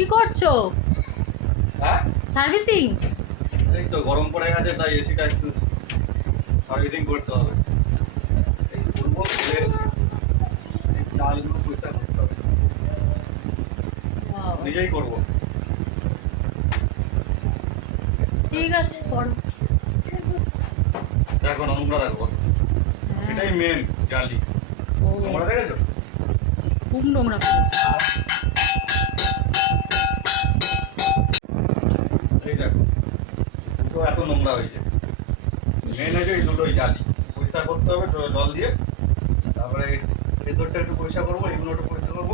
কি করছ? হ্যাঁ? সার্ভিসিং? এই তো গরম পড়ে গেছে তাই এসিটা একটু সার্ভিসিং করতে হবে। এই করব চালগুলো পয়সা করতে হবে। নিজেই করব। ঠিক আছে করো। দেখো নোংরা দেখো। এটাই মেন জালি। ও। নোংরা দেখেছ? খুব নোংরা করেছে। নোংরা হয়েছে। মেন হয়েছে এই দুটোই জালি। পরিষ্কার করতে হবে জল দিয়ে। তারপরে ভেতরটা একটু পরিষ্কার করব এগুলো একটু পরিষ্কার করব।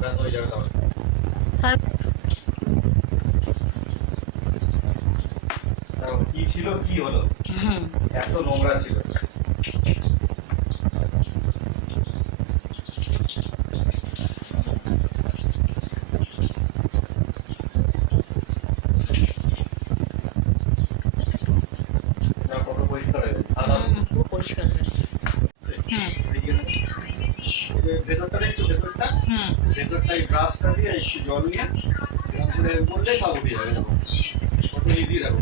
ব্যাস হয়ে যাবে তাহলে। কি ছিল কি হলো? এত নোংরা ছিল দেখো, কত পরিষ্কার হয়ে গেছে। সাদা হুম, পুরো পরিষ্কার হয়েছে হুম। এইখানে। এই যে ভেতরটা দেখছ ভেতরটা হুম ভেতরটা এই ব্রাশটা দিয়ে একটু জল নিয়ে করে করলে সব উঠে যাবে কত ইজি দেখো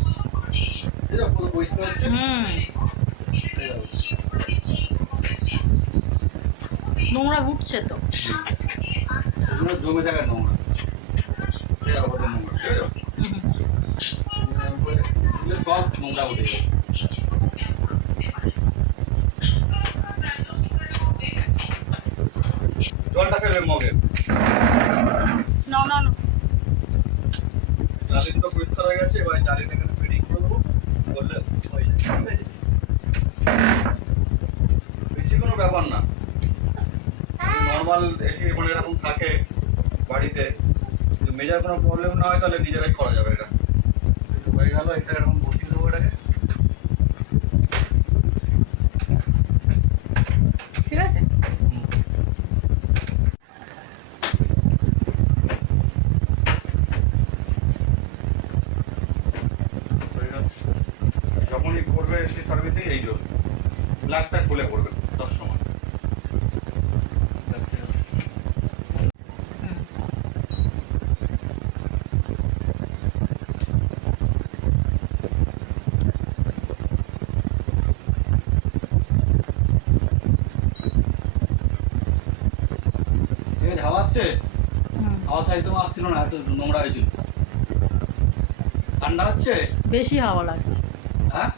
দেখো কত পরিষ্কার হচ্ছে হুম। নোংরা উঠছে তো জমে থাকা নোংরা সব নোংরা উঠে জলটা ফেলবে মগে নাও নাও নাও। জালি দুটো পরিষ্কার হয়ে গেছে এবার জালিটা এখানে ফিটিং করে দেবো। করলে হয়ে যাবে। বেশি কোনো ব্যাপার না। নর্মাল এসি মানে এরকম থাকে বাড়িতে। মেজার কোনো প্রবলেম না হয় তাহলে নিজেরাই করা যাবে এটা। হয়ে গেল এটা এরকম বসিয়ে দেবো এটাকে। ঠিক আছে। যখনই করবে এসি সার্ভিসিং এই জন্য। ব্ল্যাকটা খুলে করবে সবসময় হুম হাওয়া আসছে? হাওয়া তো একদম আসছিল না এত নোংরা হয়েছিল। ঠান্ডা হচ্ছে? বেশি হাওয়া লাগছে। হ্যাঁ?